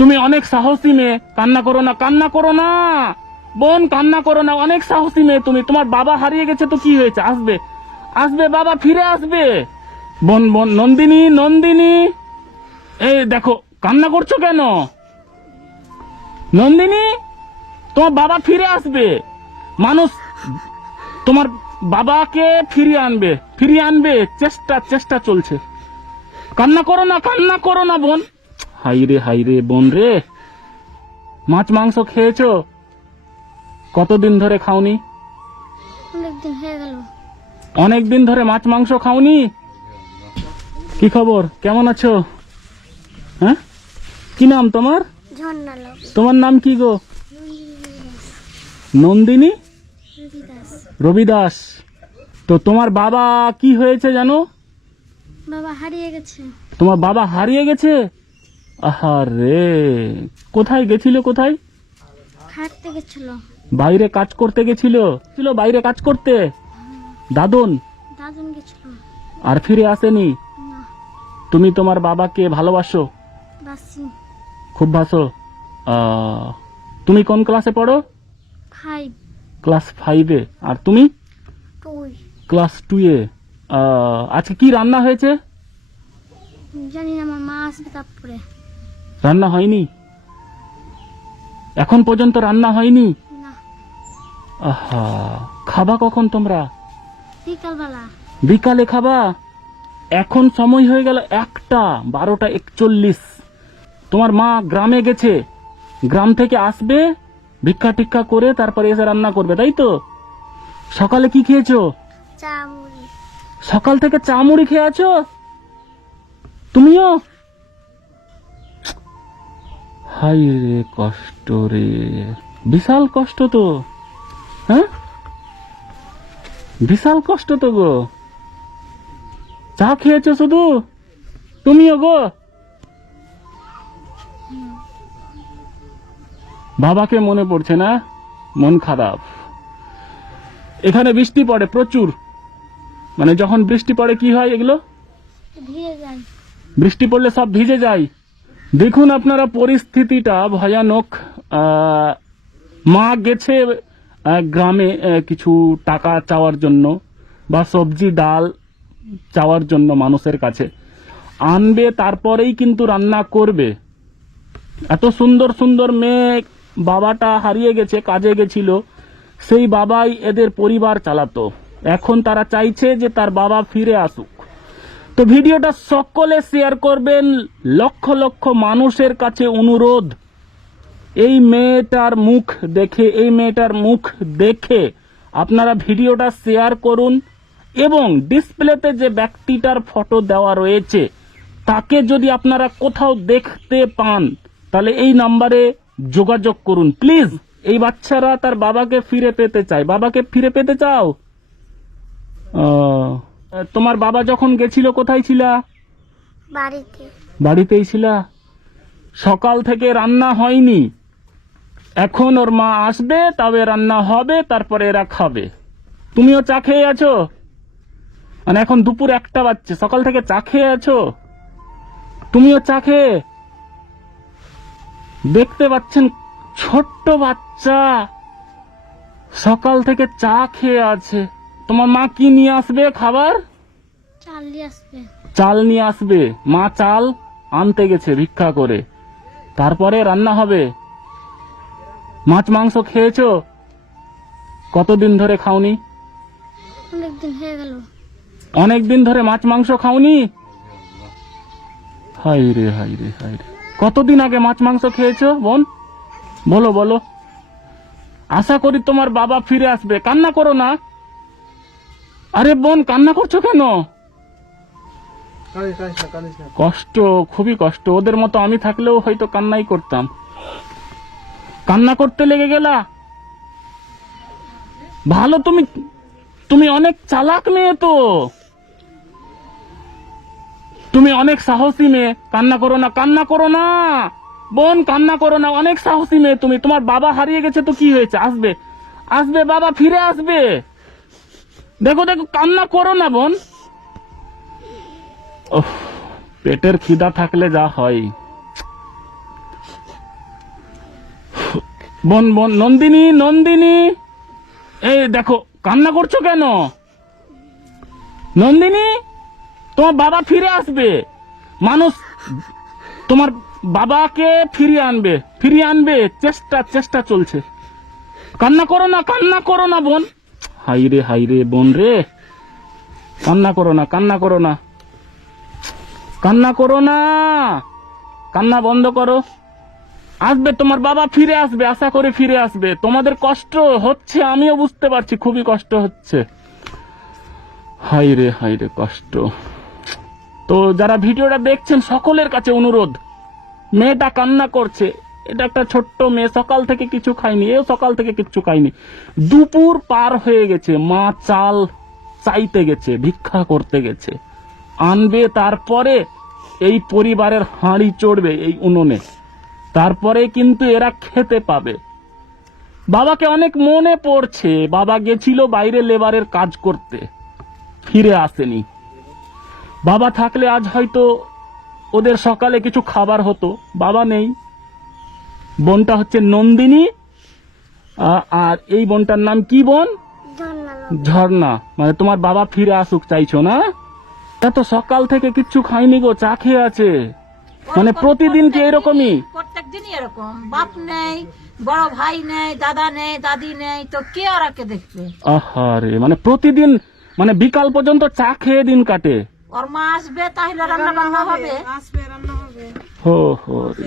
তুমি অনেক সাহসী মেয়ে, কান্না করো না, কান্না করো না। বোন, কান্না করো না, অনেক সাহসী মেয়ে তুমি। তোমার বাবা হারিয়ে গেছে তো কি হয়েছে? আসবে। আসবে, বাবা ফিরে আসবে। বোন বোন, নন্দিনী নন্দিনী। এই দেখো, কান্না করছ কেন? নন্দিনী, তোমার বাবা ফিরে আসবে। মানুষ তোমার বাবাকে ফিরিয়ে আনবে ফিরিয়ে আনবে। চেষ্টা চেষ্টা চলছে। কান্না করো না, কান্না করো না, বোন। হাই রে হাই রে বোন রে মাছ মাংস খেয়েছো? কতদিন ধরে খাওনি? অনেকদিন হয়ে গেল। অনেক দিন ধরে মাছ মাংস খাওনি? কি খবর? কেমন আছো? হ্যাঁ? কি নাম তোমার? তোমার নাম কি গো? নন্দিনী? রবি দাস রবিদাস। তো তোমার বাবা কি হয়েছে জানো? বাবা হারিয়ে গেছে। তোমার বাবা হারিয়ে গেছে? আহারে কোথায় গেছিল কোথায়? খাটতে গেছিল। বাইরে কাজ করতে গেছিল? ছিল বাইরে কাজ করতে? দাদন? দাদুন গেছিল। আর ফিরে আসেনি? তুমি তোমার বাবাকে ভালোবাসো? বাসি। খুব ভাসো। তুমি কোন ক্লাসে পড়ো? ফাইভ। ক্লাস ফাইভে। আর তুমি? ক্লাস টুয়ে। আজকে কি রান্না হয়েছে? জানি না আমার মা আসবে তারপরে। রান্না হয়নি? এখন পর্যন্ত রান্না হয়নি? আহা খাবা কখন তোমরা? বিকালে খাবা? এখন সময় হয়ে গেল একটা বারোটা একচল্লিশ। তোমার মা গ্রামে গেছে। গ্রাম থেকে আসবে ভিক্ষা টিক্ষা করে তারপরে এসে রান্না করবে তাই তো? সকালে কি খেয়েছো? সকাল থেকে চা মুড়ি খেয়ে আছো? তুমিও? হাই রে কষ্ট রে। বিশাল কষ্ট তো। হ্যাঁ? বিশাল কষ্ট তো গো। চা খেয়েছো শুধু? তুমিও গো? বাবাকে মনে পড়ছে না? মন খারাপ। এখানে বৃষ্টি পড়ে প্রচুর। মানে যখন বৃষ্টি পড়ে কি হয় এগুলো? বৃষ্টি পড়লে সব ভিজে যায়। দেখুন আপনারা পরিস্থিতিটা ভয়ানক। মা গেছে গ্রামে কিছু টাকা চাওয়ার জন্য বা সবজি, ডাল চাওয়ার জন্য মানুষের কাছে। আনবে, তারপরেই কিন্তু রান্না করবে। এত সুন্দর সুন্দর মেয়ে বাবাটা হারিয়ে গেছে, কাজে গেছিল। সেই বাবাই এদের পরিবার চালাতো। এখন তারা চাইছে যে তার বাবা ফিরে আসুক। তো ভিডিওটা সকলে শেয়ার করবেন। লক্ষ লক্ষ মানুষের কাছে অনুরোধ। এই মেয়েটার মুখ দেখে, এই মেয়েটার মুখ দেখে আপনারা ভিডিওটা শেয়ার করুন এবং ডিসপ্লেতে যে ব্যক্তিটার ফটো দেওয়া রয়েছে, তাকে যদি আপনারা কোথাও দেখতে পান, তাহলে এই নাম্বারে যোগাযোগ করুন। প্লিজ, এই বাচ্চারা তার বাবাকে ফিরে পেতে চায়। বাবাকে ফিরে পেতে চাও? তোমার বাবা যখন গেছিল কোথায় ছিলা? বাড়িতে। বাড়িতেই ছিলা? সকাল থেকে রান্না হয়নি। এখন ওর মা আসবে তবে রান্না হবে তারপরে এরা খাবে। তুমিও চা খেয়ে আছো? মানে এখন দুপুর একটা বাজছে সকাল থেকে চা খেয়ে আছো? তুমিও চা খেয়ে? দেখতে পাচ্ছেন ছোট্ট বাচ্চা। সকাল থেকে চা খেয়ে আছে। তোমার মা কি নিয়ে আসবে খাবার? চাল দিয়ে আসবে। চাল নিয়ে আসবে। মা চাল আনতে গেছে ভিক্ষা করে। তারপরে রান্না হবে। মাছ মাংস খেয়েছো? কতদিন ধরে খাওনি? অনেকদিন হয়ে গেল। অনেক দিন ধরে মাছ মাংস খাওনি? হাই রে হাই রে হাই রে। কতদিন আগে মাছ মাংস খেয়েছো বোন? বলো বলো। আশা করি তোমার বাবা ফিরে আসবে। কান্না করো না। আরে বোন কান্না করছ কেন? কষ্ট খুবই কষ্ট। ওদের মতো আমি থাকলেও হয়তো কান্নাই করতাম। কান্না করতে লেগে গেলা? ভালো তুমি তুমি অনেক চালাক মেয়ে তো। তুমি অনেক সাহসী মেয়ে। কান্না করো না কান্না করো না। বোন কান্না করো না অনেক সাহসী মেয়ে তুমি। তোমার বাবা হারিয়ে গেছে তো কি হয়েছে? আসবে আসবে বাবা ফিরে আসবে। দেখো দেখো, কান্না করো না, বোন। পেটের খিদা থাকলে যা হয়। বোন বোন, নন্দিনী নন্দিনী। এই, দেখো, কান্না করছ কেন? নন্দিনী, তোমার বাবা ফিরে আসবে। মানুষ, তোমার বাবাকে ফিরিয়ে আনবে ফিরিয়ে আনবে। চেষ্টা চেষ্টা চলছে। কান্না করো না, কান্না করো না, বোন। হাই রে হাই রে বোন রে কান্না করো না, কান্না করো না। কান্না করো না। কান্না বন্ধ করো। আসবে, তোমার বাবা ফিরে আসবে, আশা করে ফিরে আসবে। তোমাদের কষ্ট হচ্ছে, আমিও বুঝতে পারছি, খুবই কষ্ট হচ্ছে। হাই রে হাই রে কষ্ট। তো যারা ভিডিওটা দেখছেন, সকলের কাছে অনুরোধ, মেয়েটা কান্না করছে এটা একটা ছোট্ট মেয়ে, সকাল থেকে কিছু খায়নি, এও সকাল থেকে কিছু খায়নি। দুপুর পার হয়ে গেছে, মা চাল চাইতে গেছে, ভিক্ষা করতে গেছে। আনবে, তারপরে এই পরিবারের হাঁড়ি চড়বে এই উনুনে। তারপরে কিন্তু এরা খেতে পাবে। বাবাকে অনেক মনে পড়ছে, বাবা গেছিল বাইরে লেবারের কাজ করতে। ফিরে আসেনি। বাবা থাকলে আজ হয়তো ওদের সকালে কিছু খাবার হতো, বাবা নেই। বোনটা হচ্ছে নন্দিনী আর এই বোনটার নাম কি বোন? ঝর্ণা মানে তোমার বাবা ফিরে আসুক চাইছো না? তা তো সকাল থেকে কিচ্ছু খাইনি গো চা খেয়ে আছে। মানে প্রতিদিন কি এরকমই? প্রত্যেক দিনই এরকম। বাপ নেই বড় ভাই নেই দাদা নেই দাদি নেই তো কে ওরাকে দেখবে? আহারে মানে প্রতিদিন মানে বিকাল পর্যন্ত চা খেয়ে দিন কাটে। ওর মা আসবে তাহলে রান্না বান্না হবে? আসবে রান্না হবে। হো হো রে।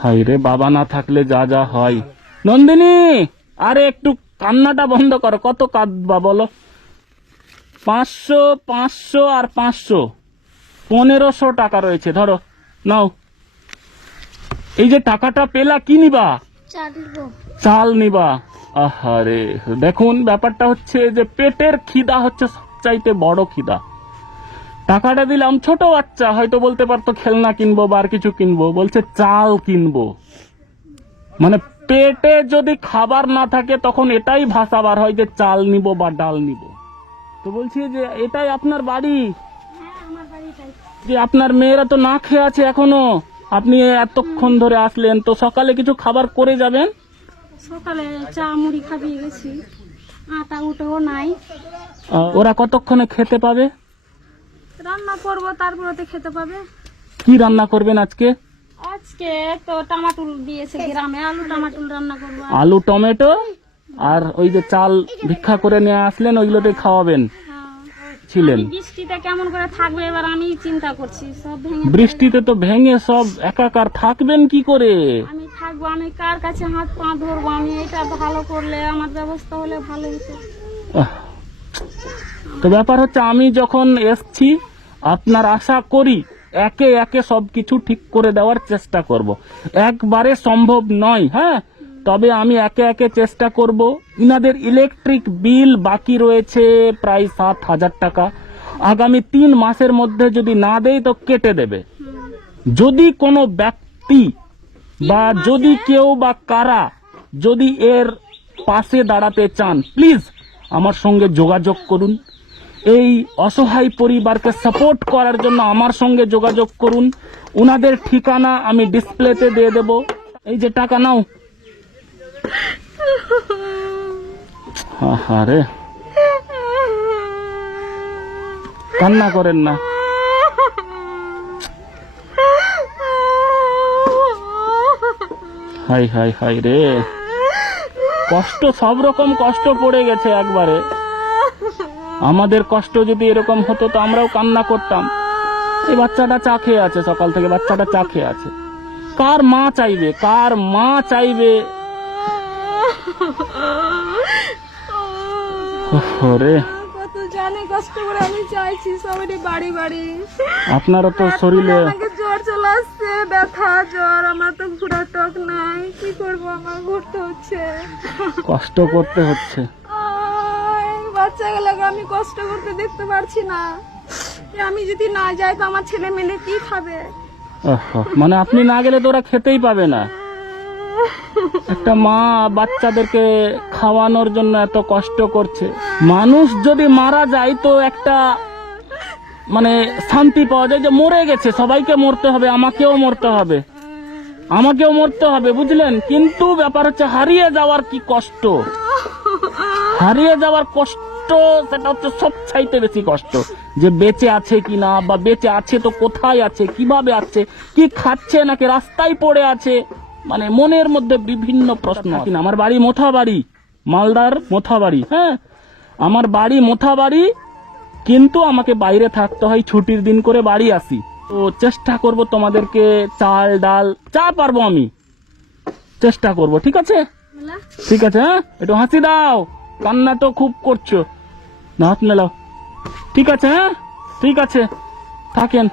হাই রে বাবা না থাকলে যা যা হয়। নন্দিনী আরে একটু কান্নাটা বন্ধ করো কত কাঁদবা বলো। পাঁচশো পাঁচশো আর পাঁচশো পনেরোশো টাকা রয়েছে ধরো নাও। এই যে টাকাটা পেলা কি নিবা। চাল নিবা। আহারে দেখুন ব্যাপারটা হচ্ছে যে পেটের খিদা হচ্ছে সবচাইতে বড় খিদা। টাকাটা দিলাম ছোট বাচ্চা হয়তো বলতে পারতো খেলনা কিনবো বা আর কিছু কিনবো বলছে চাল কিনবো। মানে পেটে যদি খাবার না থাকে তখন এটাই ভাষা বার হয় যে চাল নিব বা ডাল নিব। তো বলছি যে এটাই আপনার বাড়ি? যে আপনার মেয়েরা তো না খেয়ে আছে এখনও। আপনি এতক্ষণ ধরে আসলেন তো সকালে কিছু খাবার করে যাবেন? সকালে চা মুড়ি খাবিয়ে গেছি। আটা উঠেও নাই। ওরা কতক্ষণে খেতে পাবে? রান্না করব তারপরে তো খেতে পাবে। কি রান্না করবেন আজকে? আজকে তো টমাটুল দিয়েছে গ্রামে আলু টমাটুল রান্না করব আলু টমেটো আর ওই যে চাল ভিক্ষা করে নিয়ে আসলেন ওইগুলোতে খাওয়াবেন। হ্যাঁ। ছিলেন। বৃষ্টিটা কেমন করে থাকবে এবার আমি চিন্তা করছি সব ভেঙে বৃষ্টিতে তো ভেঙে সব একাকার থাকবেন কি করে? আমি থাকব আমি কার কাছে হাত পা ধরবো? আমি এটা ভালো করলে আমার ব্যবস্থা হলে ভালো হতো। তো ব্যাপার হচ্ছে আমি যখন এসছি, আপনার আশা করি একে একে সবকিছু ঠিক করে দেওয়ার চেষ্টা করব। একবারে সম্ভব নয় হ্যাঁ? তবে আমি একে একে চেষ্টা করব। ইনাদের ইলেকট্রিক বিল বাকি রয়েছে প্রায় সাত হাজার টাকা। আগামী তিন মাসের মধ্যে যদি না দেয় তো কেটে দেবে। যদি কোনো ব্যক্তি বা যদি কেউ বা কারা যদি এর পাশে দাঁড়াতে চান, প্লিজ আমার সঙ্গে যোগাযোগ করুন। এই অসহায় পরিবারকে সাপোর্ট করার জন্য আমার সঙ্গে যোগাযোগ করুন। উনাদের ঠিকানা আমি ডিসপ্লেতে দিয়ে দেব। এই যে টাকা নাও। আরে কান্না করেন না। হাই হাই হাই রে। কষ্ট সব রকম কষ্ট পড়ে গেছে একবারে। আমাদের কষ্ট যদি এরকম হতো তো আমরাও কান্না করতাম। এই বাচ্চাটা চা খেয়ে আছে সকাল থেকে বাচ্চাটা চা খেয়ে আছে। কার মা চাইবে? কার মা চাইবে? রে কত জানে কষ্ট করে আমি চাইছি সবাই বাড়ি বাড়ি। আপনারও তো শরীরে আসছে ব্যথা জ্বর আমার তো ঘোরা টক নাই। কি করব? আমার ঘুরতে হচ্ছে। কষ্ট করতে হচ্ছে। বাচ্চাগুলোকে আমি কষ্ট করতে দেখতে পারছি না। আমি যদি না যাই তো আমার ছেলে মেলে কি খাবে? ওহো, মানে আপনি না গেলে তো ওরা খেতেই পাবে না। একটা মা বাচ্চাদেরকে খাওয়ানোর জন্য এত কষ্ট করছে। মানুষ যদি মারা যায় তো একটা মানে শান্তি পাওয়া যায় যে মরে গেছে, সবাইকে মরতে হবে, আমাকেও মরতে হবে। আমাকেও মরতে হবে, বুঝলেন? কিন্তু ব্যাপার হচ্ছে হারিয়ে যাওয়ার কি কষ্ট? হারিয়ে যাওয়ার কষ্ট, সেটা হচ্ছে সব চাইতে বেশি কষ্ট। যে বেঁচে আছে কিনা বা বেঁচে আছে তো কোথায় আছে, কীভাবে আছে, কি খাচ্ছে নাকি রাস্তায় পড়ে আছে মানে মনের মধ্যে বিভিন্ন প্রশ্ন। আমার বাড়ি মোথাবাড়ি, মালদার মোথাবাড়ি হ্যাঁ? আমার বাড়ি মোথাবাড়ি কিন্তু আমাকে বাইরে থাকতে হয় ছুটির দিন করে বাড়ি আসি। তো চেষ্টা করব তোমাদেরকে চাল ডাল চা পারব আমি। চেষ্টা করব ঠিক আছে? ঠিক আছে হ্যাঁ? একটু হাসি দাও। কান্না তো খুব করছ। না হাত মেলাও। ঠিক আছে হ্যাঁ? ঠিক আছে। থাকেন।